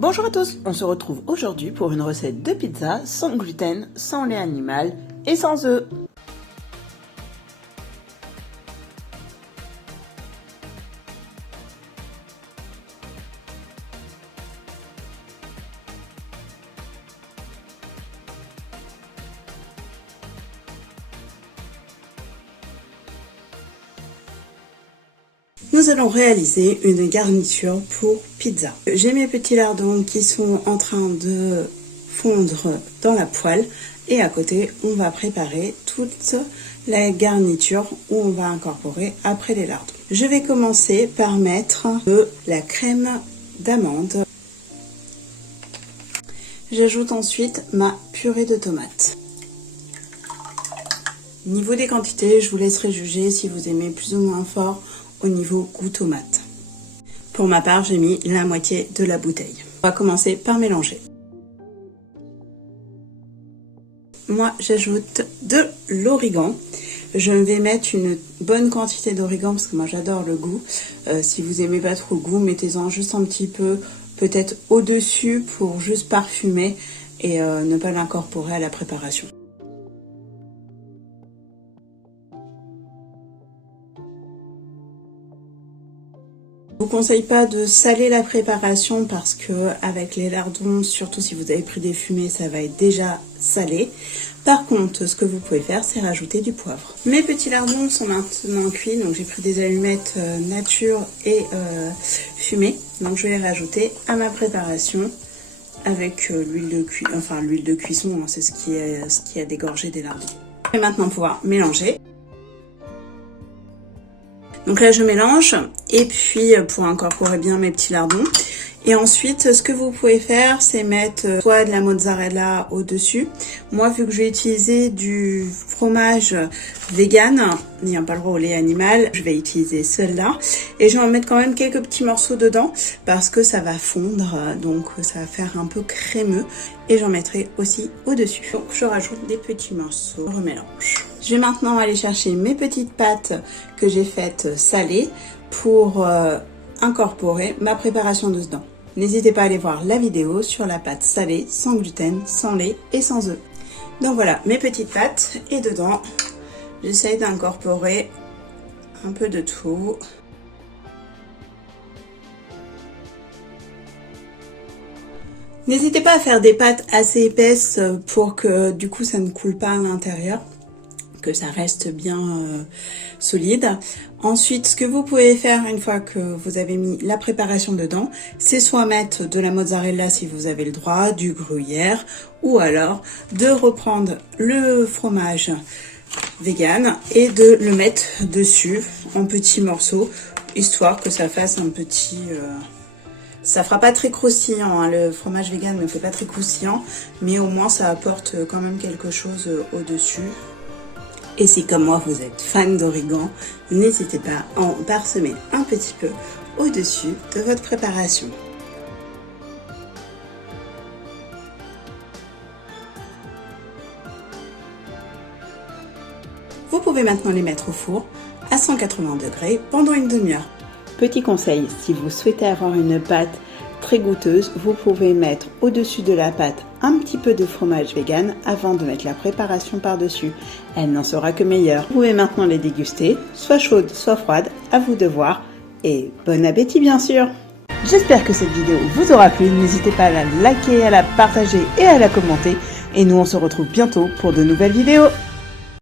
Bonjour à tous, on se retrouve aujourd'hui pour une recette de pizza sans gluten, sans lait animal et sans œufs. Nous allons réaliser une garniture pour pizza. J'ai mes petits lardons qui sont en train de fondre dans la poêle et à côté on va préparer toute la garniture où on va incorporer après les lardons. Je vais commencer par mettre de la crème d'amande. J'ajoute ensuite ma purée de tomates. Niveau des quantités, je vous laisserai juger si vous aimez plus ou moins fort au niveau goût tomate. Pour ma part, j'ai mis la moitié de la bouteille. On va commencer par mélanger. Moi, j'ajoute de l'origan. Je vais mettre une bonne quantité d'origan parce que moi j'adore le goût. Si vous aimez pas trop le goût, mettez-en juste un petit peu, peut-être au-dessus pour juste parfumer et ne pas l'incorporer à la préparation. Je vous conseille pas de saler la préparation parce que avec les lardons, surtout si vous avez pris des fumées, ça va être déjà salé. Par contre, ce que vous pouvez faire, c'est rajouter du poivre. Mes petits lardons sont maintenant cuits, donc j'ai pris des allumettes nature et fumée. Donc je vais les rajouter à ma préparation avec l'huile de cuisson, hein, c'est ce qui a dégorgé des lardons. Je vais maintenant pouvoir mélanger. Donc là je mélange et puis pour incorporer bien mes petits lardons. Et ensuite ce que vous pouvez faire c'est mettre soit de la mozzarella au dessus. Moi vu que je vais utiliser du fromage vegan, il n'y a pas le droit au lait animal, je vais utiliser celui-là. Et je vais en mettre quand même quelques petits morceaux dedans parce que ça va fondre, donc ça va faire un peu crémeux. Et j'en mettrai aussi au dessus. Donc je rajoute des petits morceaux, je remélange. Je vais maintenant aller chercher mes petites pâtes que j'ai faites salées pour incorporer ma préparation dedans. N'hésitez pas à aller voir la vidéo sur la pâte salée, sans gluten, sans lait et sans œufs. Donc voilà mes petites pâtes et dedans, j'essaye d'incorporer un peu de tout. N'hésitez pas à faire des pâtes assez épaisses pour que du coup ça ne coule pas à l'intérieur, que ça reste bien solide. Ensuite, ce que vous pouvez faire une fois que vous avez mis la préparation dedans, c'est soit mettre de la mozzarella si vous avez le droit, du gruyère, ou alors de reprendre le fromage vegan et de le mettre dessus en petits morceaux, histoire que ça fasse un petit... Ça fera pas très croustillant, hein. Le fromage vegan ne fait pas très croustillant, mais au moins ça apporte quand même quelque chose au-dessus. Et si comme moi vous êtes fan d'origan, n'hésitez pas à en parsemer un petit peu au-dessus de votre préparation. Vous pouvez maintenant les mettre au four à 180 degrés pendant une demi-heure. Petit conseil, si vous souhaitez avoir une pâte très goûteuse, vous pouvez mettre au-dessus de la pâte un petit peu de fromage vegan avant de mettre la préparation par-dessus. Elle n'en sera que meilleure. Vous pouvez maintenant les déguster, soit chaudes, soit froides, à vous de voir. Et bon appétit bien sûr! J'espère que cette vidéo vous aura plu. N'hésitez pas à la liker, à la partager et à la commenter. Et nous on se retrouve bientôt pour de nouvelles vidéos.